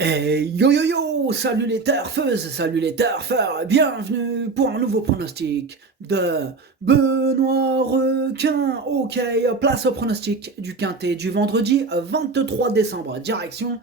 Yo yo yo, salut les turfeuses, salut les turfeurs, bienvenue pour un nouveau pronostic de Benoît Requin. Ok, place au pronostic du quintet du vendredi 23 décembre, direction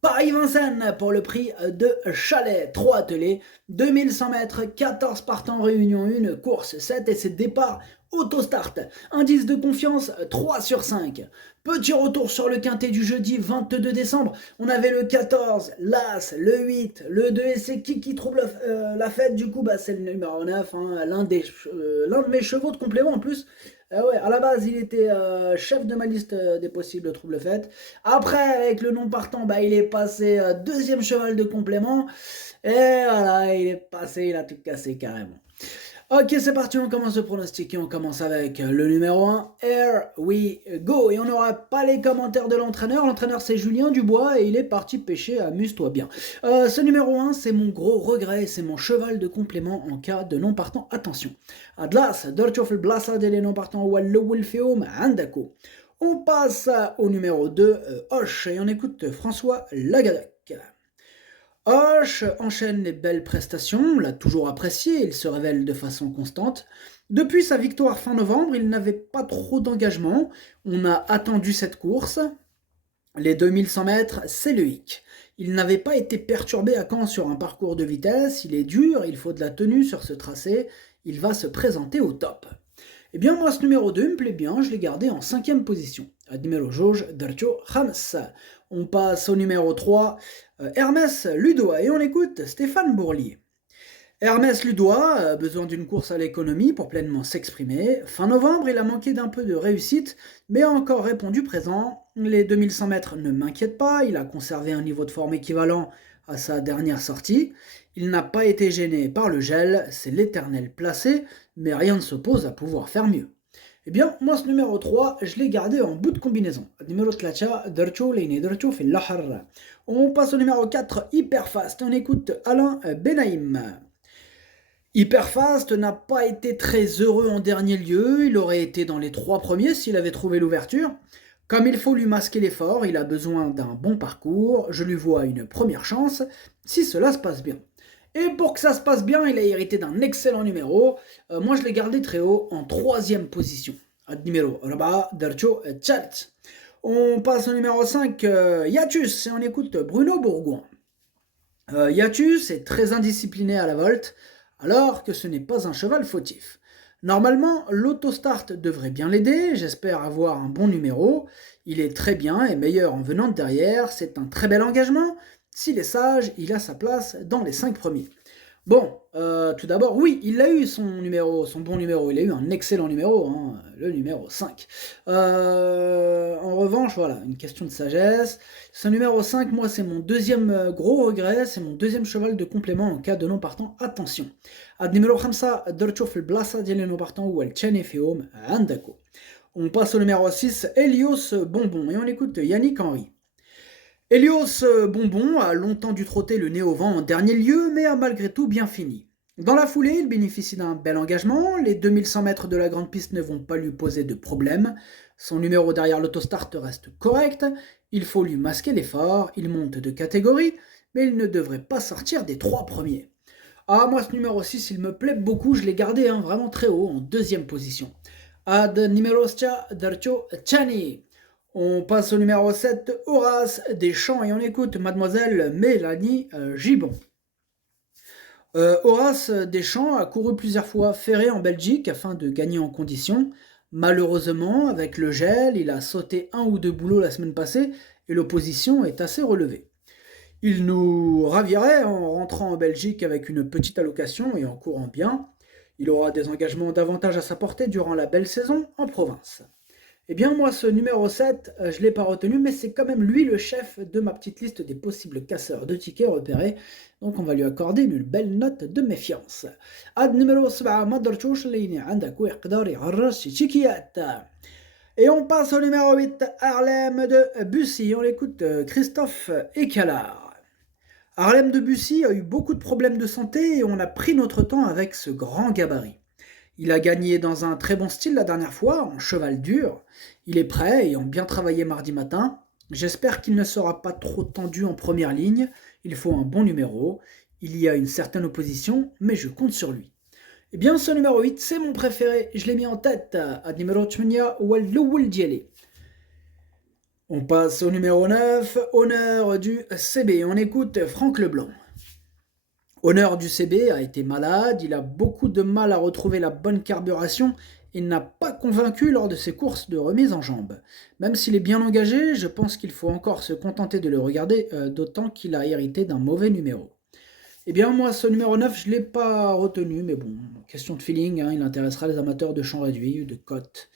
Paris-Vincennes pour le prix de Chalet. 3 attelés, 2100 mètres, 14 partants réunion 1, course 7 et c'est départ autostart. Indice de confiance 3 sur 5. Petit retour sur le quintet du jeudi 22 décembre. On avait le 14, l'As, le 8, le 2 et c'est qui trouve la fête du coup c'est le numéro 9, hein, l'un de mes chevaux de complément en plus. Ouais, à la base, il était chef de ma liste des possibles troubles fêtes. Après, avec le non partant, il est passé deuxième cheval de complément. Et voilà, il est passé, il a tout cassé carrément. Ok, c'est parti, on commence le pronostic et on commence avec le numéro 1, Here We Go. Et on n'aura pas les commentaires de l'entraîneur. L'entraîneur, c'est Julien Dubois et il est parti pêcher, amuse-toi bien. Ce numéro 1, c'est mon gros regret, c'est mon cheval de complément en cas de non partant. Attention. Adlas, Dortjof el Blassa des non partants ou al Feum Andako. On passe au numéro 2, Hoche, et on écoute François Lagadac. Hoche enchaîne les belles prestations, on l'a toujours apprécié, il se révèle de façon constante. Depuis sa victoire fin novembre, il n'avait pas trop d'engagement, on a attendu cette course. Les 2100 mètres, c'est le hic. Il n'avait pas été perturbé à Caen sur un parcours de vitesse, il est dur, il faut de la tenue sur ce tracé, il va se présenter au top. Eh bien moi ce numéro 2 me plaît bien, je l'ai gardé en 5e position. Numéro Jauge Darcho Hams. On passe au numéro 3, Hermès Ludois, et on écoute Stéphane Bourlier. Hermès Ludois a besoin d'une course à l'économie pour pleinement s'exprimer. Fin novembre, il a manqué d'un peu de réussite, mais a encore répondu présent. Les 2100 mètres ne m'inquiètent pas, il a conservé un niveau de forme équivalent à sa dernière sortie. Il n'a pas été gêné par le gel, c'est l'éternel placé, mais rien ne s'oppose à pouvoir faire mieux. Eh bien, moi ce numéro 3, je l'ai gardé en bout de combinaison. Numéro 3, Dercho, Leine Dercho, fait Lahar. On passe au numéro 4, Hyperfast. On écoute Alain Benaïm. Hyperfast n'a pas été très heureux en dernier lieu. Il aurait été dans les 3 premiers s'il avait trouvé l'ouverture. Comme il faut lui masquer l'effort, il a besoin d'un bon parcours. Je lui vois une première chance, si cela se passe bien. Et pour que ça se passe bien, il a hérité d'un excellent numéro. Moi, je l'ai gardé très haut, en 3e position. Numéro Rabat, Dercho, Chat. On passe au numéro 5, Yatus, et on écoute Bruno Bourgoin. Yatus est très indiscipliné à la volte, alors que ce n'est pas un cheval fautif. Normalement, l'autostart devrait bien l'aider, j'espère avoir un bon numéro. Il est très bien et meilleur en venant de derrière, c'est un très bel engagement. S'il est sage, il a sa place dans les 5 premiers. Bon, tout d'abord, oui, il a eu son bon numéro, il a eu un excellent numéro, hein, le numéro 5. En revanche, voilà, une question de sagesse. Ce numéro 5, moi, c'est mon deuxième gros regret, c'est mon deuxième cheval de complément en cas de non partant. Attention. Ad numéro 5, Dorcho في البلاصة ديال non partant ou el Chene Feom Andako. On passe au numéro 6, Helios Bonbon, et on écoute Yannick Henry. Helios Bonbon a longtemps dû trotter le nez au vent en dernier lieu, mais a malgré tout bien fini. Dans la foulée, il bénéficie d'un bel engagement, les 2100 mètres de la grande piste ne vont pas lui poser de problème, son numéro derrière l'autostart reste correct, il faut lui masquer l'effort, il monte de catégorie, mais il ne devrait pas sortir des 3 premiers. Ah, moi ce numéro 6, il me plaît beaucoup, je l'ai gardé vraiment très haut, en 2e position. Ad numéro 6, Darcho Chani. On passe au numéro 7, Horace Deschamps, et on écoute Mademoiselle Mélanie Gibon. Horace Deschamps a couru plusieurs fois ferré en Belgique afin de gagner en condition. Malheureusement, avec le gel, il a sauté 1 ou 2 boulots la semaine passée et l'opposition est assez relevée. Il nous ravirait en rentrant en Belgique avec une petite allocation et en courant bien. Il aura des engagements davantage à sa portée durant la belle saison en province. Eh bien, moi, ce numéro 7, je ne l'ai pas retenu, mais c'est quand même lui le chef de ma petite liste des possibles casseurs de tickets repérés. Donc, on va lui accorder une belle note de méfiance. Ad numéro 7, et on passe au numéro 8, Harlem de Bussy. On écoute Christophe Écalard. Harlem de Bussy a eu beaucoup de problèmes de santé et on a pris notre temps avec ce grand gabarit. Il a gagné dans un très bon style la dernière fois, en cheval dur. Il est prêt, ayant bien travaillé mardi matin. J'espère qu'il ne sera pas trop tendu en première ligne. Il faut un bon numéro. Il y a une certaine opposition, mais je compte sur lui. Eh bien, ce numéro 8, c'est mon préféré. Je l'ai mis en tête. À numéro 8 هو الأول ديالي. On passe au numéro 9, honneur du CB. On écoute Franck Leblanc. Honneur du CB a été malade, il a beaucoup de mal à retrouver la bonne carburation et n'a pas convaincu lors de ses courses de remise en jambe. Même s'il est bien engagé, je pense qu'il faut encore se contenter de le regarder, d'autant qu'il a hérité d'un mauvais numéro. Eh bien moi ce numéro 9 je ne l'ai pas retenu, mais bon, question de feeling, hein, il intéressera les amateurs de champ réduit ou de cote.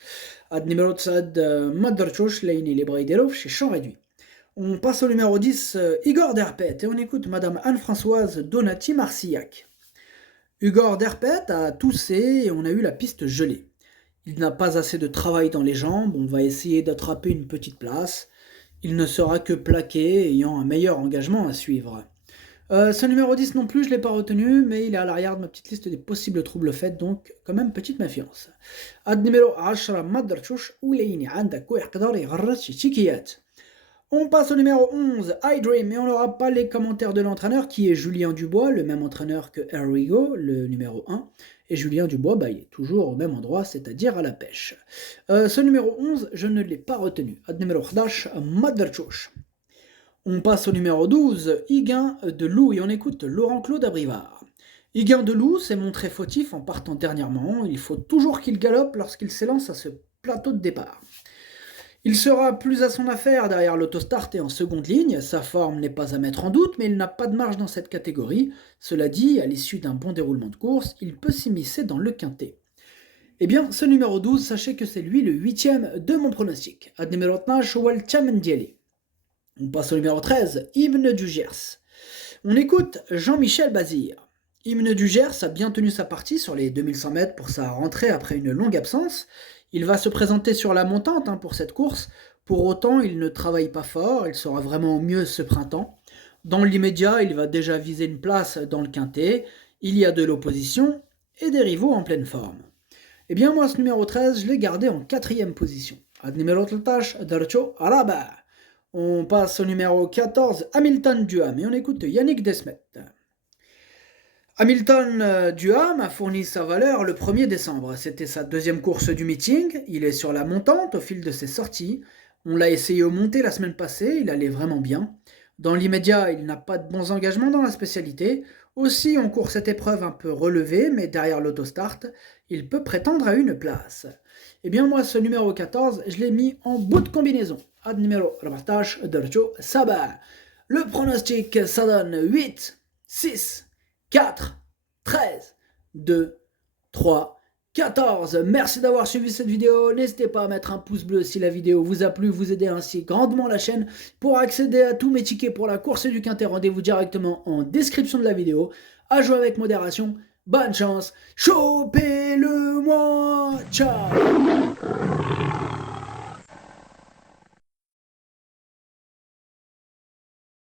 Ad numéro 7, Madarchosh, Leini Lebraiderov chez champ réduit. On passe au numéro 10, Igor Derpet, et on écoute Madame Anne-Françoise Donati-Marcillac. Igor Derpet a toussé et on a eu la piste gelée. Il n'a pas assez de travail dans les jambes, on va essayer d'attraper une petite place. Il ne sera que plaqué, ayant un meilleur engagement à suivre. Ce numéro 10 non plus, je ne l'ai pas retenu, mais il est à l'arrière de ma petite liste des possibles troubles faits, donc quand même petite méfiance. Ad numéro 10, Madarchouch, Ouleini عندك ويقدر يغرس شي تيكيات. On passe au numéro 11, iDream, mais on n'aura pas les commentaires de l'entraîneur qui est Julien Dubois, le même entraîneur que Arrigo, le numéro 1. Et Julien Dubois, il est toujours au même endroit, c'est-à-dire à la pêche. Ce numéro 11, je ne l'ai pas retenu. Ad numéro 11, Madarchouch. On passe au numéro 12, Higuin de Loup, et on écoute Laurent-Claude Abrivard. Higuin de Loup s'est montré fautif en partant dernièrement. Il faut toujours qu'il galope lorsqu'il s'élance à ce plateau de départ. Il sera plus à son affaire derrière l'autostart et en seconde ligne. Sa forme n'est pas à mettre en doute, mais il n'a pas de marge dans cette catégorie. Cela dit, à l'issue d'un bon déroulement de course, il peut s'immiscer dans le quintet. Eh bien, ce numéro 12, sachez que c'est lui le 8e de mon pronostic. Ad numéro 12, Wal Chamendieli. On passe au numéro 13, Hymne du Gers. On écoute Jean-Michel Bazir. Hymne du Gers a bien tenu sa partie sur les 2100 mètres pour sa rentrée après une longue absence. Il va se présenter sur la montante pour cette course. Pour autant, il ne travaille pas fort, il sera vraiment mieux ce printemps. Dans l'immédiat, il va déjà viser une place dans le quintet. Il y a de l'opposition et des rivaux en pleine forme. Eh bien moi, ce numéro 13, je l'ai gardé en 4e position. Ad numéro 13, Darcho Araba. On passe au numéro 14, Hamilton Duham, et on écoute Yannick Desmet. Hamilton Duham a fourni sa valeur le 1er décembre. C'était sa deuxième course du meeting. Il est sur la montante au fil de ses sorties. On l'a essayé au monté la semaine passée, il allait vraiment bien. Dans l'immédiat, il n'a pas de bons engagements dans la spécialité. Aussi, on court cette épreuve un peu relevée, mais derrière l'autostart, il peut prétendre à une place. Eh bien moi, ce numéro 14, je l'ai mis en bout de combinaison. Ad numéro 14, Dercho Saba. Le pronostic, ça donne 8, 6, 4, 13, 2, 3, 14. Merci d'avoir suivi cette vidéo. N'hésitez pas à mettre un pouce bleu si la vidéo vous a plu. Vous aidez ainsi grandement la chaîne. Pour accéder à tous mes tickets pour la course du quintet, rendez-vous directement en description de la vidéo. À jouer avec modération. Bonne chance. Chopez-le-moi. Ciao.